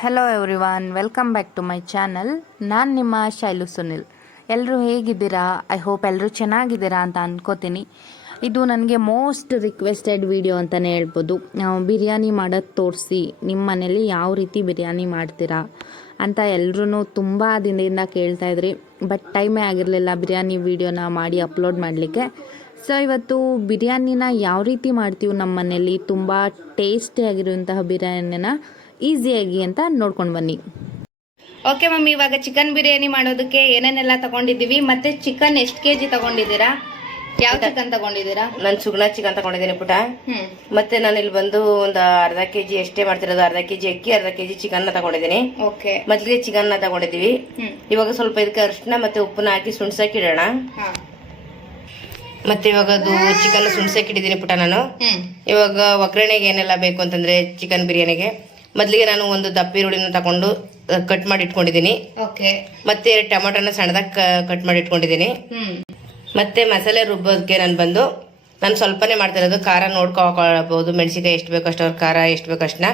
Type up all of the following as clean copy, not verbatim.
Hello everyone, welcome back to my channel. ನಾನು ನಿಮ್ಮ ಶೈಲು ಸುನಿಲ್. ಎಲ್ಲರೂ ಹೇಗಿದ್ದೀರಾ? ಐ ಹೋಪ್ ಎಲ್ಲರೂ ಚೆನ್ನಾಗಿದ್ದೀರಾ ಅಂತ ಅಂದ್ಕೋತೀನಿ. ಇದು ನನಗೆ ಮೋಸ್ಟ್ ರಿಕ್ವೆಸ್ಟೆಡ್ ವಿಡಿಯೋ ಅಂತಲೇ ಹೇಳ್ಬೋದು. ಬಿರಿಯಾನಿ ಮಾಡೋದು ತೋರಿಸಿ, ನಿಮ್ಮ ಮನೇಲಿ ಯಾವ ರೀತಿ ಬಿರಿಯಾನಿ ಮಾಡ್ತೀರಾ ಅಂತ ಎಲ್ಲರೂ ತುಂಬ ದಿನದಿಂದ ಕೇಳ್ತಾಯಿದ್ರಿ. ಬಟ್ ಟೈಮೇ ಆಗಿರಲಿಲ್ಲ ಬಿರಿಯಾನಿ ವಿಡಿಯೋನ ಮಾಡಿ ಅಪ್ಲೋಡ್ ಮಾಡಲಿಕ್ಕೆ. ಸೊ ಇವತ್ತು ಬಿರಿಯಾನಿನ ಯಾವ ರೀತಿ ಮಾಡ್ತೀವಿ ನಮ್ಮ ಮನೇಲಿ, ತುಂಬ ಟೇಸ್ಟಿಯಾಗಿರುವಂತಹ ಬಿರಿಯಾನಿನ ಈಸಿಯಾಗಿ ಅಂತ ನೋಡ್ಕೊಂಡು ಬನ್ನಿ. ಓಕೆ ಮಮ್ಮಿ, ಇವಾಗ ಚಿಕನ್ ಬಿರಿಯಾನಿ ಮಾಡೋದಕ್ಕೆ ಏನೇನೆಲ್ಲ ತಗೊಂಡಿದ್ದೀವಿ, ಮತ್ತೆ ಚಿಕನ್ ಎಷ್ಟು ಕೆಜಿ ತಗೊಂಡಿದ್ದೀರಾ, ಯಾವ ಚಿಕನ್ ತಗೊಂಡಿದ್ದೀರಾ? ನಾನು ಸುಗುಣ ಚಿಕನ್ ತಗೊಂಡಿದ್ದೀನಿ ಪುಟ. ಮತ್ತೆ ನಾನು ಇಲ್ಲಿ ಬಂದು ಒಂದು ಅರ್ಧ ಕೆಜಿ ಎಷ್ಟೇ ಮಾಡ್ತಿರೋದು, ಅರ್ಧ ಕೆಜಿ ಅಕ್ಕಿ, ಅರ್ಧ ಕೆಜಿ ಚಿಕನ್ ತಗೊಂಡಿದ್ದೀನಿ. ಓಕೆ, ಮೊದಲಿಗೆ ಚಿಕನ್ ತಗೊಂಡಿದ್ದೀವಿ. ಇವಾಗ ಸ್ವಲ್ಪ ಇದಕ್ಕೆ ಅರಿಶಿನ ಮತ್ತೆ ಉಪ್ಪನ್ನ ಹಾಕಿ ಸುಣ್ಸಕ್ಕೆ ಇಡೋಣ. ಮತ್ತೆ ಇವಾಗ ಅದು ಚಿಕನ್ ಸುಣ್ಸಕ್ಕೆ ಇಟ್ಟಿದ್ದೀನಿ ಪುಟ ನಾನು. ಇವಾಗ ಒಗ್ಗರಣೆಗೆ ಏನೆಲ್ಲ ಬೇಕು ಅಂತಂದ್ರೆ ಚಿಕನ್ ಬಿರಿಯಾನಿಗೆ ಮೊದಲಿಗೆ ನಾನು ಒಂದು ದಪ್ಪ ಈರುಳ್ಳಿನ ತಗೊಂಡು ಕಟ್ ಮಾಡಿ ಇಟ್ಕೊಂಡಿದ್ದೀನಿ. ಮತ್ತೆ ಟೊಮೆಟೊನ ಸಣ್ಣದಾಗಿ ಕಟ್ ಮಾಡಿ ಇಟ್ಕೊಂಡಿದ್ದೀನಿ. ಮತ್ತೆ ಮಸಾಲೆ ರುಬ್ಬೋದಕ್ಕೆ ನಾನು ಸ್ವಲ್ಪನೇ ಮಾಡ್ತಿರೋದು. ಖಾರ ನೋಡ್ಕೊಳ್ಬಹುದು, ಮೆಣಸಿಕಾಯಿ ಎಷ್ಟು ಬೇಕಷ್ಟು, ಅವ್ರ ಖಾರ ಎಷ್ಟು ಬೇಕಷ್ಟನ್ನ.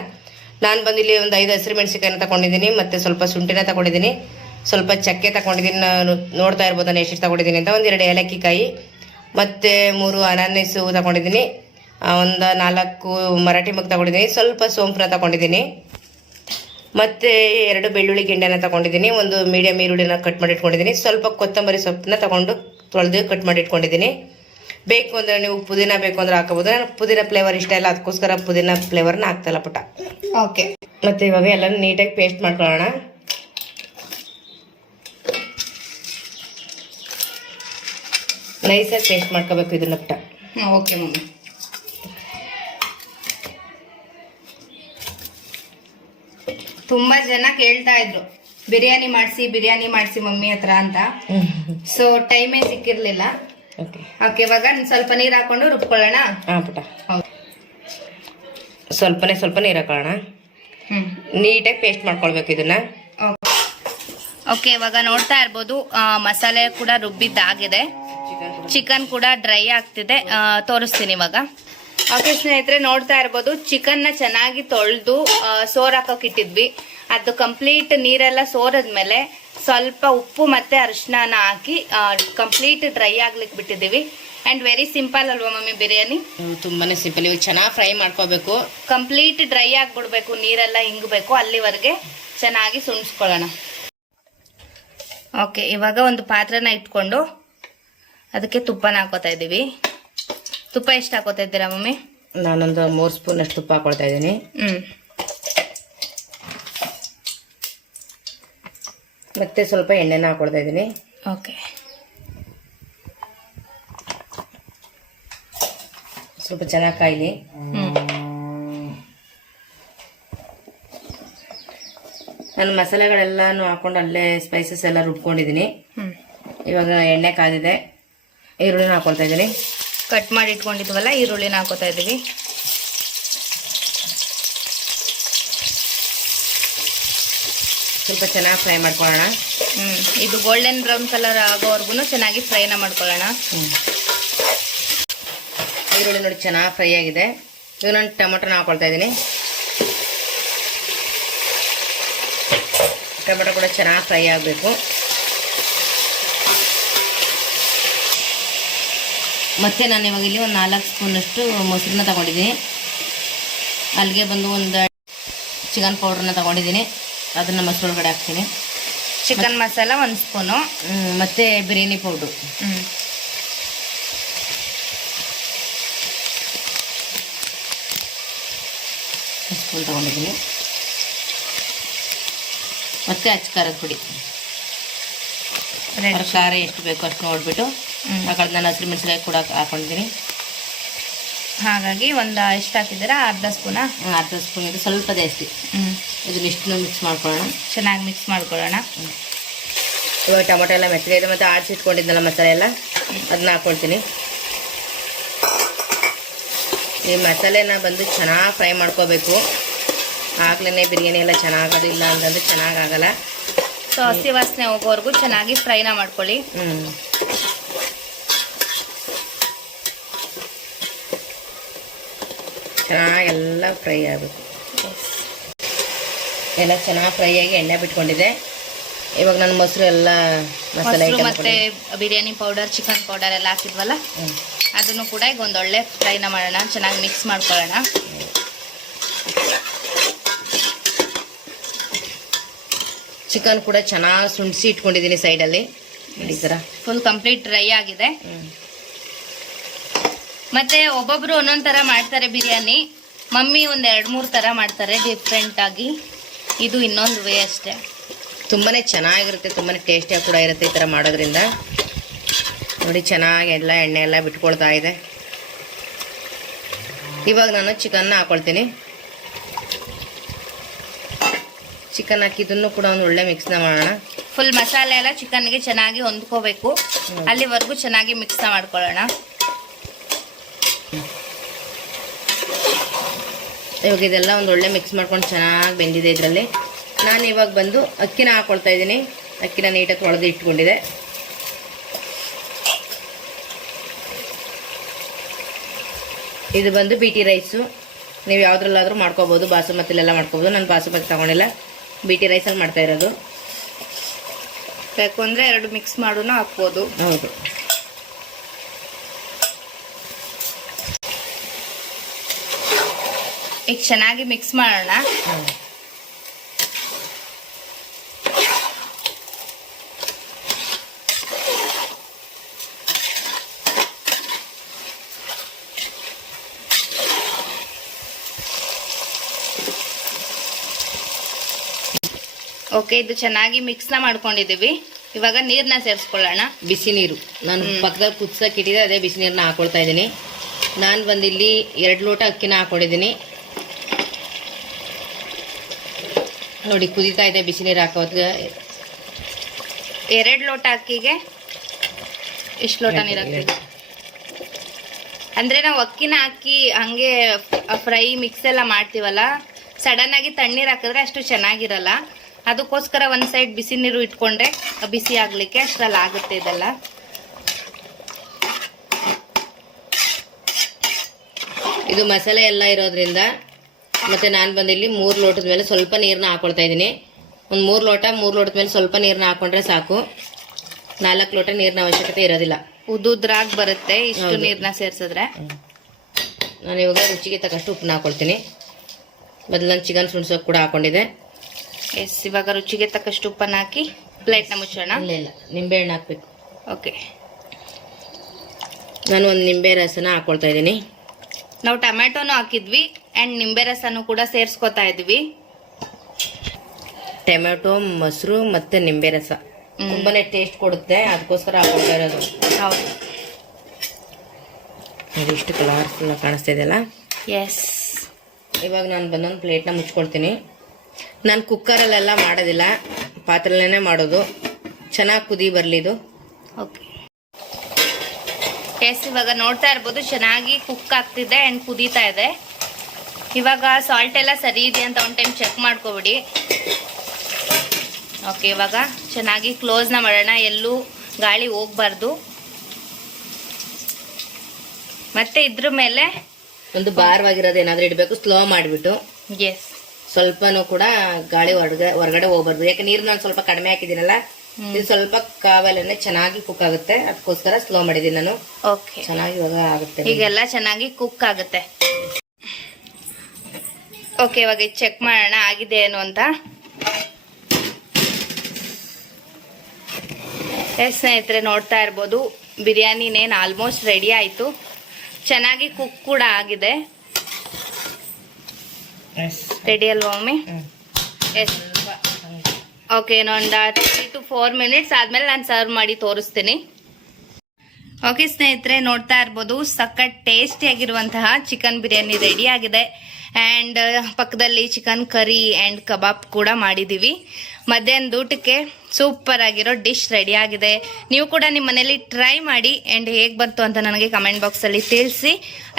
ನಾನು ಬಂದು ಇಲ್ಲಿ ಒಂದು 5 ಹಸಿರು ಮೆಣಸಿಕಾಯಿನ ತಗೊಂಡಿದ್ದೀನಿ. ಮತ್ತೆ ಸ್ವಲ್ಪ ಶುಂಠಿನ ತಗೊಂಡಿದ್ದೀನಿ, ಸ್ವಲ್ಪ ಚಕ್ಕೆ ತಗೊಂಡಿದ್ದೀನಿ. ನಾನು ನೋಡ್ತಾ ಇರ್ಬೋದು ನಾನು ಎಷ್ಟು ತಗೊಂಡಿದ್ದೀನಿ ಅಂತ. 1-2 ಏಲಕ್ಕಿಕಾಯಿ, ಮತ್ತೆ 3 ಅನಾನಸು ತಗೊಂಡಿದ್ದೀನಿ, ಒಂದು 4 ಮರಾಠಿ ಮೊಗ್ಗು ತಗೊಂಡಿದ್ದೀನಿ, ಸ್ವಲ್ಪ ಸೋಂಪುನ ತಗೊಂಡಿದ್ದೀನಿ, ಮತ್ತೆ 2 ಬೆಳ್ಳುಳ್ಳಿ ಗೆಂಡೆನ ತಗೊಂಡಿದ್ದೀನಿ, ಒಂದು ಮೀಡಿಯಂ ಈರುಳ್ಳಿನ ಕಟ್ ಮಾಡಿ ಇಟ್ಕೊಂಡಿದ್ದೀನಿ, ಸ್ವಲ್ಪ ಕೊತ್ತಂಬರಿ ಸೊಪ್ಪನ್ನ ತಗೊಂಡು ತೊಳೆದು ಕಟ್ ಮಾಡಿ ಇಟ್ಕೊಂಡಿದ್ದೀನಿ. ಬೇಕು ಅಂದರೆ ನೀವು ಪುದೀನ ಬೇಕು ಅಂದ್ರೆ ಹಾಕೋಬೋದು. ನಾನು ಪುದೀನ ಫ್ಲೇವರ್ ಇಷ್ಟ ಇಲ್ಲ, ಅದಕ್ಕೋಸ್ಕರ ಪುದೀನ ಫ್ಲೇವರ್ನ ಹಾಕ್ತಲ್ಲ ಪುಟ. ಓಕೆ, ಮತ್ತೆ ಇವಾಗ ಎಲ್ಲ ನೀಟಾಗಿ ಪೇಸ್ಟ್ ಮಾಡ್ಕೊಳ್ಳೋಣ. ನೈಸಾಗಿ ಪೇಸ್ಟ್ ಮಾಡ್ಕೋಬೇಕು ಇದನ್ನ ಪುಟ. Okay mummy. ತುಂಬಾ ಜನ ಕೇಳ್ತಾ ಇದ್ರು ಬಿರಿಯಾನಿ ಮಾಡಿಸಿ ಮಮ್ಮಿ ಹತ್ರ ಅಂತ. ಸೊ ಟೈಮೇ ಸಿಕ್ಕಿರ್ಲಿಲ್ಲ. ಓಕೆ, ಇವಾಗ ಸ್ವಲ್ಪ ನೀರ್ ಹಾಕೊಂಡು ರುಬ್ಕೊಳ್ಳೋಣ. ಪುಟ, ಸ್ವಲ್ಪ ನೀರ್ ಹಾಕೋಣ. ನೀಟಾಗಿ ಪೇಸ್ಟ್ ಮಾಡ್ಕೊಳ್ಬೇಕು ಇದನ್ನ. ಓಕೆ, ಇವಾಗ ನೋಡ್ತಾ ಇರ್ಬೋದು ಮಸಾಲೆ ಕೂಡ ರುಬ್ಬಿದ್ದಾಗಿದೆ, ಚಿಕನ್ ಕೂಡ ಡ್ರೈ ಆಗ್ತಿದೆ. ತೋರಿಸ್ತೀನಿ ಇವಾಗ. ಓಕೆ ಸ್ನೇಹಿತರೆ, ನೋಡ್ತಾ ಇರ್ಬೋದು ಚಿಕನ್ನ ಚೆನ್ನಾಗಿ ತೊಳೆದು ಸೋರ್ ಹಾಕೋಕೆ ಇಟ್ಟಿದ್ವಿ. ಅದು ಕಂಪ್ಲೀಟ್ ನೀರೆಲ್ಲ ಸೋರದ್ಮೇಲೆ ಸ್ವಲ್ಪ ಉಪ್ಪು ಮತ್ತೆ ಅರಿಶಿನ ಹಾಕಿ ಕಂಪ್ಲೀಟ್ ಡ್ರೈ ಆಗ್ಲಿಕ್ಕೆ ಬಿಟ್ಟಿದ್ದೀವಿ. ಅಂಡ್ ವೆರಿ ಸಿಂಪಲ್ ಅಲ್ವಾ ಮಮ್ಮಿ ಬಿರಿಯಾನಿ? ತುಂಬಾನೇ ಸಿಂಪಲ್. ಇವಾಗ ಚೆನ್ನಾಗಿ ಫ್ರೈ ಮಾಡ್ಕೋಬೇಕು, ಕಂಪ್ಲೀಟ್ ಡ್ರೈ ಆಗ್ಬಿಡ್ಬೇಕು, ನೀರೆಲ್ಲ ಹಿಂಗಬೇಕು, ಅಲ್ಲಿವರೆಗೆ ಚೆನ್ನಾಗಿ ಸುಣ್ಸ್ಕೊಳ್ಳೋಣ. ಓಕೆ, ಇವಾಗ ಒಂದು ಪಾತ್ರೆನ ಇಟ್ಕೊಂಡು ಅದಕ್ಕೆ ತುಪ್ಪನ ಹಾಕೋತಾ ಇದ್ದೀವಿ. ತುಪ್ಪ ಎಷ್ಟು ಹಾಕೋತಾ ಇದ್ದೀರಾ ಮಮ್ಮಿ? ನಾನೊಂದು 3 ಸ್ಪೂನ್ ಅಷ್ಟು ತುಪ್ಪ ಹಾಕೊಳ್ತಾ ಇದ್ದೀನಿ. ಮತ್ತೆ ಸ್ವಲ್ಪ ಎಣ್ಣೆನ ಹಾಕೊಳ್ತಾ ಇದ್ದೀನಿ. ಓಕೆ, ಸ್ವಲ್ಪ ಚೆನ್ನಾಗಿ ಕಾಯ್ಲಿ. ನಾನು ಮಸಾಲೆಗಳೆಲ್ಲಾನು ಹಾಕೊಂಡು ಅಲ್ಲೇ ಸ್ಪೈಸಸ್ ಎಲ್ಲ ರುಬ್ಕೊಂಡಿದ್ದೀನಿ. ಇವಾಗ ಎಣ್ಣೆ ಕಾದಿದೆ, ಈರುಳ್ಳಿನ ಹಾಕೊಳ್ತಾ ಇದ್ದೀನಿ. ಕಟ್ ಮಾಡಿ ಇಟ್ಕೊಂಡಿದ್ವಲ್ಲ ಈರುಳ್ಳಿನ ಹಾಕೋತಾ ಇದೀವಿ. ಸ್ವಲ್ಪ ಚೆನ್ನಾಗಿ ಫ್ರೈ ಮಾಡ್ಕೊಳ್ಳೋಣ. ಇದು ಗೋಲ್ಡನ್ ಬ್ರೌನ್ ಕಲರ್ ಆಗೋವರೆಗೂ ಚೆನ್ನಾಗಿ ಫ್ರೈನ ಮಾಡ್ಕೊಳ್ಳೋಣ. ಈರುಳ್ಳಿ ನೋಡಿ ಚೆನ್ನಾಗಿ ಫ್ರೈ ಆಗಿದೆ. ಇವಾಗ ನಾನು ಟೊಮೆಟೊನ ಹಾಕೊಳ್ತಾ ಇದ್ದೀನಿ. ಟೊಮೆಟೊ ಕೂಡ ಚೆನ್ನಾಗಿ ಫ್ರೈ ಆಗಬೇಕು. ಮತ್ತೆ ನಾನು ಇವಾಗ ಇಲ್ಲಿ ಒಂದು 4 ಸ್ಪೂನಷ್ಟು ಮೊಸರನ್ನ ತಗೊಂಡಿದ್ದೀನಿ. ಅಲ್ಲಿಗೆ ಬಂದು ಒಂದು ಚಿಕನ್ ಪೌಡ್ರನ್ನ ತಗೊಂಡಿದ್ದೀನಿ, ಅದನ್ನು ಮೊಸರೊಳಗಡೆ ಹಾಕ್ತೀನಿ. ಚಿಕನ್ ಮಸಾಲ 1 ಸ್ಪೂನು, ಮತ್ತು ಬಿರಿಯಾನಿ ಪೌಡ್ರು ಸ್ಪೂನ್ ತಗೊಂಡಿದ್ದೀನಿ. ಮತ್ತು ಖಾರದ ಪುಡಿ, ಖಾರ ಎಷ್ಟು ಬೇಕೋ ಅಷ್ಟು ನೋಡಿಬಿಟ್ಟು ಹಾಕೊಂಡು ನಾನು ಹಸಿರು ಮೆಣಸಿನಕಾಯಿ ಕೂಡ ಹಾಕೊಂಡಿದ್ದೀನಿ. ಹಾಗಾಗಿ ಒಂದು ಎಷ್ಟು ಹಾಕಿದ್ದೀರಾ? ಅರ್ಧ ಸ್ಪೂನಾ? ಅರ್ಧ ಸ್ಪೂನ್ ಇದು, ಸ್ವಲ್ಪ ಜಾಸ್ತಿ. ಇದನ್ನ ಇಷ್ಟನ್ನು ಮಿಕ್ಸ್ ಮಾಡ್ಕೊಳ್ಳೋಣ, ಚೆನ್ನಾಗಿ ಮಿಕ್ಸ್ ಮಾಡ್ಕೊಳ್ಳೋಣ. ಇವಾಗ ಟೊಮೊಟೊ ಎಲ್ಲ ಮೆತ್ತಗೆ ಇದೆ, ಮತ್ತು ಆಡಿಸಿಟ್ಕೊಂಡಿದ್ದಲ್ಲ ಮಸಾಲೆ ಎಲ್ಲ ಅದನ್ನ ಹಾಕ್ಕೊಳ್ತೀನಿ. ಈ ಮಸಾಲೆನ ಬಂದು ಚೆನ್ನಾಗಿ ಫ್ರೈ ಮಾಡ್ಕೋಬೇಕು, ಆಗ್ಲೇ ಬಿರಿಯಾನಿ ಎಲ್ಲ ಚೆನ್ನಾಗೋದಿಲ್ಲ ಅಂತಂದ್ರೆ ಚೆನ್ನಾಗಾಗಲ್ಲ. ಸೊ ಹಸಿ ವಾಸನೆ ಹೋಗೋವರೆಗೂ ಚೆನ್ನಾಗಿ ಫ್ರೈನ ಮಾಡ್ಕೊಳ್ಳಿ. ಚೆನ್ನಾಗೆಲ್ಲ ಫ್ರೈ ಆಗಬೇಕು. ಎಲ್ಲ ಚೆನ್ನಾಗಿ ಫ್ರೈ ಆಗಿ ಎಣ್ಣೆ ಬಿಟ್ಕೊಂಡಿದೆ. ಇವಾಗ ನಾನು ಮೊಸರು ಎಲ್ಲ ಮಸಾಲೆ ಮೊಸರು ಮತ್ತೆ ಬಿರಿಯಾನಿ ಪೌಡರ್ ಚಿಕನ್ ಪೌಡರ್ ಎಲ್ಲ ಹಾಕಿದ್ವಲ್ಲ ಅದನ್ನು ಕೂಡ ಈಗ ಒಂದೊಳ್ಳೆ ಫ್ರೈನ ಮಾಡೋಣ. ಚೆನ್ನಾಗಿ ಮಿಕ್ಸ್ ಮಾಡ್ಕೊಳ್ಳೋಣ. ಚಿಕನ್ ಕೂಡ ಚೆನ್ನಾಗಿ ಸುಂಡಿಸಿ ಇಟ್ಕೊಂಡಿದ್ದೀನಿ ಸೈಡಲ್ಲಿ. ಈ ಥರ ಫುಲ್ ಕಂಪ್ಲೀಟ್ ಡ್ರೈ ಆಗಿದೆ. ಮತ್ತೆ ಒಬ್ಬೊಬ್ರು ಒಂದೊಂದ್ ತರ ಮಾಡ್ತಾರೆ ಬಿರಿಯಾನಿ. ಮಮ್ಮಿ ಒಂದ್ 2-3 ತರ ಮಾಡ್ತಾರೆ ಡಿಫ್ರೆಂಟ್ ಆಗಿ. ಇದು ಇನ್ನೊಂದು ವೇ ಅಷ್ಟೇ. ತುಂಬಾನೇ ಚೆನ್ನಾಗಿರುತ್ತೆ, ತುಂಬಾನೇ ಟೇಸ್ಟಿಯಾಗಿ ಕೂಡ ಇರುತ್ತೆ ಈ ಥರ ಮಾಡೋದ್ರಿಂದ. ನೋಡಿ ಚೆನ್ನಾಗಿ ಎಲ್ಲ ಎಣ್ಣೆ ಎಲ್ಲ ಬಿಟ್ಕೊಳ್ತಾ ಇದೆ. ಇವಾಗ ನಾನು ಚಿಕನ್ನ ಹಾಕೊಳ್ತೀನಿ. ಚಿಕನ್ ಹಾಕಿದ್ದನ್ನು ಕೂಡ ಒಂದು ಒಳ್ಳೆ ಮಿಕ್ಸ್ನ ಮಾಡೋಣ. ಫುಲ್ ಮಸಾಲೆ ಎಲ್ಲ ಚಿಕನ್ಗೆ ಚೆನ್ನಾಗಿ ಹೊಂದ್ಕೋಬೇಕು. ಅಲ್ಲಿವರೆಗೂ ಚೆನ್ನಾಗಿ ಮಿಕ್ಸ್ ಮಾಡ್ಕೊಳ್ಳೋಣ. ಇವಾಗ ಇದೆಲ್ಲ ಒಂದು ಒಳ್ಳೆ ಮಿಕ್ಸ್ ಮಾಡ್ಕೊಂಡು ಚೆನ್ನಾಗಿ ಬೆಂದಿದೆ. ಇದರಲ್ಲಿ ನಾನು ಇವಾಗ ಬಂದು ಅಕ್ಕಿನ ಹಾಕೊಳ್ತಾ ಇದ್ದೀನಿ. ಅಕ್ಕಿನ ನೀಟಾಗಿ ತೊಳೆದು ಇಟ್ಕೊಂಡಿದೆ. ಇದು ಬಂದು BT ರೈಸು. ನೀವು ಯಾವುದ್ರಲ್ಲಾದರೂ ಮಾಡ್ಕೋಬೋದು, ಬಾಸುಮತಿಲೆಲ್ಲ ಮಾಡ್ಕೋಬೋದು. ನಾನು ಬಾಸುಮತಿ ತಗೊಂಡಿಲ್ಲ, BT ರೈಸಲ್ಲಿ ಮಾಡ್ತಾ ಇರೋದು. ಬೇಕು ಅಂದರೆ 2 ಮಿಕ್ಸ್ ಮಾಡೋಣ ಹಾಕ್ಬೋದು. ಹೌದು. ಈಗ ಚೆನ್ನಾಗಿ ಮಿಕ್ಸ್ ಮಾಡೋಣ. ಓಕೆ, ಇದು ಚೆನ್ನಾಗಿ ಮಿಕ್ಸ್ನ ಮಾಡ್ಕೊಂಡಿದ್ದೀವಿ. ಇವಾಗ ನೀರನ್ನ ಸೇರಿಸ್ಕೊಳ್ಳೋಣ. ಬಿಸಿ ನೀರು ನಾನು ಪಕ್ಕದಲ್ಲಿ ಕುದಿಸಕ್ಕೆ ಇಟ್ಟಿದ್ದೆ, ಅದೇ ಬಿಸಿ ನೀರನ್ನ ಹಾಕೊಳ್ತಾ ಇದ್ದೀನಿ. ನಾನು ಬಂದಿಲ್ಲಿ 2 ಲೋಟ ಅಕ್ಕಿನ ಹಾಕೊಂಡಿದ್ದೀನಿ. ನೋಡಿ ಕುದೀತಾ ಇದೆ. ಬಿಸಿ ನೀರು ಹಾಕೋದ್ಗೆ 2 ಲೋಟ ಅಕ್ಕಿಗೆ ಇಷ್ಟು ಲೋಟ ನೀರು ಹಾಕ್ತೀವಿ. ಅಂದ್ರೆ ನಾವು ಅಕ್ಕಿನ ಹಾಕಿ ಹಂಗೆ ಫ್ರೈ ಮಿಕ್ಸ್ ಎಲ್ಲ ಮಾಡ್ತೀವಲ್ಲ, ಸಡನ್ ಆಗಿ ತಣ್ಣೀರು ಹಾಕಿದ್ರೆ ಅಷ್ಟು ಚೆನ್ನಾಗಿರಲ್ಲ. ಅದಕ್ಕೋಸ್ಕರ ಒಂದು ಸೈಡ್ ಬಿಸಿ ನೀರು ಇಟ್ಕೊಂಡ್ರೆ ಬಿಸಿ ಆಗ್ಲಿಕ್ಕೆ ಅಷ್ಟರಲ್ಲಿ ಆಗುತ್ತೆ ಇದೆಲ್ಲ. ಇದು ಮಸಾಲೆ ಎಲ್ಲ ಇರೋದ್ರಿಂದ ಮತ್ತೆ ನಾನು ಬಂದಿಲ್ಲಿ 3 ಲೋಟದ ಮೇಲೆ ಸ್ವಲ್ಪ ನೀರನ್ನ ಹಾಕೊಳ್ತಾ ಇದ್ದೀನಿ. ಒಂದು 3 ಲೋಟದ ಮೇಲೆ ಸ್ವಲ್ಪ ನೀರನ್ನ ಹಾಕೊಂಡ್ರೆ ಸಾಕು. 4 ಲೋಟ ನೀರಿನ ಅವಶ್ಯಕತೆ ಇರೋದಿಲ್ಲ. ಉದುದ್ರಾಗ್ ಬರುತ್ತೆ ಇಷ್ಟು ನೀರನ್ನ ಸೇರಿಸಿದ್ರೆ. ನಾನು ಇವಾಗ ರುಚಿಗೆ ತಕ್ಕಷ್ಟು ಉಪ್ಪನ್ನ ಹಾಕೊಳ್ತೀನಿ. ಮೊದಲು ನಾನು ಚಿಕನ್ ಸುಣ್ಸೋಕೆ ಕೂಡ ಹಾಕೊಂಡಿದ್ದೆ. ಎಸ್, ಇವಾಗ ರುಚಿಗೆ ತಕ್ಕಷ್ಟು ಉಪ್ಪನ್ನು ಹಾಕಿ ಪ್ಲೇಟ್ನ ಮುಚ್ಚೋಣ. ಇಲ್ಲ ನಿಂಬೆಹಣ್ಣು ಹಾಕ್ಬೇಕು. ಓಕೆ, ನಾನು ಒಂದು ನಿಂಬೆ ರಸನ ಹಾಕೊಳ್ತಾ ಇದ್ದೀನಿ. ನಾವು ಟೊಮೆಟೊನು ಹಾಕಿದ್ವಿ ಆ್ಯಂಡ್ ನಿಂಬೆ ರಸನೂ ಕೂಡ ಸೇರಿಸ್ಕೊತಾ ಇದ್ವಿ. ಟೊಮೆಟೊ, ಮೊಸರು ಮತ್ತೆ ನಿಂಬೆ ರಸ ತುಂಬಾನೇ ಟೇಸ್ಟ್ ಕೊಡುತ್ತೆ, ಅದಕ್ಕೋಸ್ಕರ ಹಾಕೊಳ್ತಾ ಇರೋದು. ಹೌದು, ನೋಡಿ ಇಷ್ಟು ಕಲರ್ಫುಲ್ ಕಾಣಿಸ್ತಾ ಇದೆಯಲ್ಲ. ಎಸ್, ಇವಾಗ ನಾನು ಬಂದೊಂದು ಪ್ಲೇಟ್ನ ಮುಚ್ಕೊಳ್ತೀನಿ. ನಾನು ಕುಕ್ಕರಲ್ಲೆಲ್ಲ ಮಾಡೋದಿಲ್ಲ, ಪಾತ್ರೆಲ್ಲೇ ಮಾಡೋದು. ಚೆನ್ನಾಗಿ ಕುದಿ ಬರಲಿ ಇದು. ಓಕೆ, ಎಸ್, ಇವಾಗ ನೋಡ್ತಾ ಇರ್ಬೋದು ಚೆನ್ನಾಗಿ ಕುಕ್ ಆಗ್ತಿದೆ ಆ್ಯಂಡ್ ಕುದೀತಾ ಇದೆ. ಇವಾಗ ಸಾಲ್ಟ್ ಎಲ್ಲ ಸರಿ ಇದೆ ಅಂತ ಒಂದು ಟೈಮ್ ಚೆಕ್ ಮಾಡ್ಕೊಬಿಡಿ. ಓಕೆ, ಇವಾಗ ಚೆನ್ನಾಗಿ ಕ್ಲೋಸ್ನ ಮಾಡೋಣ, ಎಲ್ಲೂ ಗಾಳಿ ಹೋಗ್ಬಾರ್ದು. ಮತ್ತೆ ಇದ್ರ ಮೇಲೆ ಒಂದು ಭಾರವಾಗಿರೋದು ಏನಾದರೂ ಇಡಬೇಕು. ಸ್ಲೋ ಮಾಡಿಬಿಟ್ಟು ಎಸ್, ಸ್ವಲ್ಪನೂ ಕೂಡ ಗಾಳಿ ಹೊರಗಡೆ ಹೋಗ್ಬಾರ್ದು. ಯಾಕೆ ನೀರು ನಾನು ಸ್ವಲ್ಪ ಕಡಿಮೆ ಹಾಕಿದ್ದೀನಲ್ಲ, ಇದು ಸ್ವಲ್ಪ ಕಾವಲನ್ನೇ ಚೆನ್ನಾಗಿ ಕುಕ್ ಆಗುತ್ತೆ, ಅದಕ್ಕೋಸ್ಕರ ಸ್ಲೋ ಮಾಡಿದ್ದೀನಿ ನಾನು. ಓಕೆ, ಚೆನ್ನಾಗಿ ಇವಾಗ ಆಗುತ್ತೆ. ಈಗೆಲ್ಲ ಚೆನ್ನಾಗಿ ಕುಕ್ ಆಗುತ್ತೆ. ಓಕೆ, ಇವಾಗ ಚೆಕ್ ಮಾಡೋಣ ಆಗಿದೆ ಏನು ಅಂತ. ಎಸ್ ಸ್ನೇಹಿತರೆ, ನೋಡ್ತಾ ಇರ್ಬೋದು ಬಿರಿಯಾನಿನೇನು ಆಲ್ಮೋಸ್ಟ್ ರೆಡಿ ಆಯಿತು. ಚೆನ್ನಾಗಿ ಕುಕ್ ಕೂಡ ಆಗಿದೆ. ರೆಡಿ ಅಲ್ವಾ ಮಮ್ಮಿ? ಎಸ್, ಓಕೆ, ಇನ್ನೊಂದು 3 to 4 ಮಿನಿಟ್ಸ್ ಆದ್ಮೇಲೆ ನಾನು ಸರ್ವ್ ಮಾಡಿ ತೋರಿಸ್ತೀನಿ. ಓಕೆ ಸ್ನೇಹಿತರೆ, ನೋಡ್ತಾ ಇರ್ಬೋದು ಸಖತ್ ಟೇಸ್ಟಿ ಆಗಿರುವಂತಹ ಚಿಕನ್ ಬಿರಿಯಾನಿ ರೆಡಿ ಆಗಿದೆ. ಆ್ಯಂಡ್ ಪಕ್ಕದಲ್ಲಿ ಚಿಕನ್ ಕರಿ ಆ್ಯಂಡ್ ಕಬಾಬ್ ಕೂಡ ಮಾಡಿದ್ದೀವಿ. ಮಧ್ಯಾಹ್ನದ ಊಟಕ್ಕೆ ಸೂಪರ್ ಆಗಿರೋ ಡಿಶ್ ರೆಡಿ ಆಗಿದೆ. ನೀವು ಕೂಡ ನಿಮ್ಮ ಮನೇಲಿ ಟ್ರೈ ಮಾಡಿ ಆ್ಯಂಡ್ ಹೇಗೆ ಬಂತು ಅಂತ ನನಗೆ ಕಮೆಂಟ್ ಬಾಕ್ಸಲ್ಲಿ ತಿಳಿಸಿ.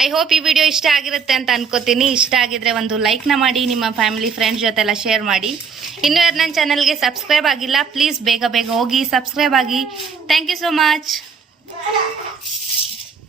ಐ ಹೋಪ್ ಈ ವಿಡಿಯೋ ಇಷ್ಟ ಆಗಿರುತ್ತೆ ಅಂತ ಅನ್ಕೋತೀನಿ. ಇಷ್ಟ ಆಗಿದ್ರೆ ಒಂದು ಲೈಕ್ನ ಮಾಡಿ, ನಿಮ್ಮ ಫ್ಯಾಮಿಲಿ ಫ್ರೆಂಡ್ಸ್ ಜೊತೆ ಎಲ್ಲ ಶೇರ್ ಮಾಡಿ. ಇನ್ನೂ ಯಾರು ನನ್ನ ಚಾನಲ್ಗೆ ಸಬ್ಸ್ಕ್ರೈಬ್ ಆಗಿಲ್ಲ, ಪ್ಲೀಸ್ ಬೇಗ ಹೋಗಿ ಸಬ್ಸ್ಕ್ರೈಬ್ ಆಗಿ. Thank you so much.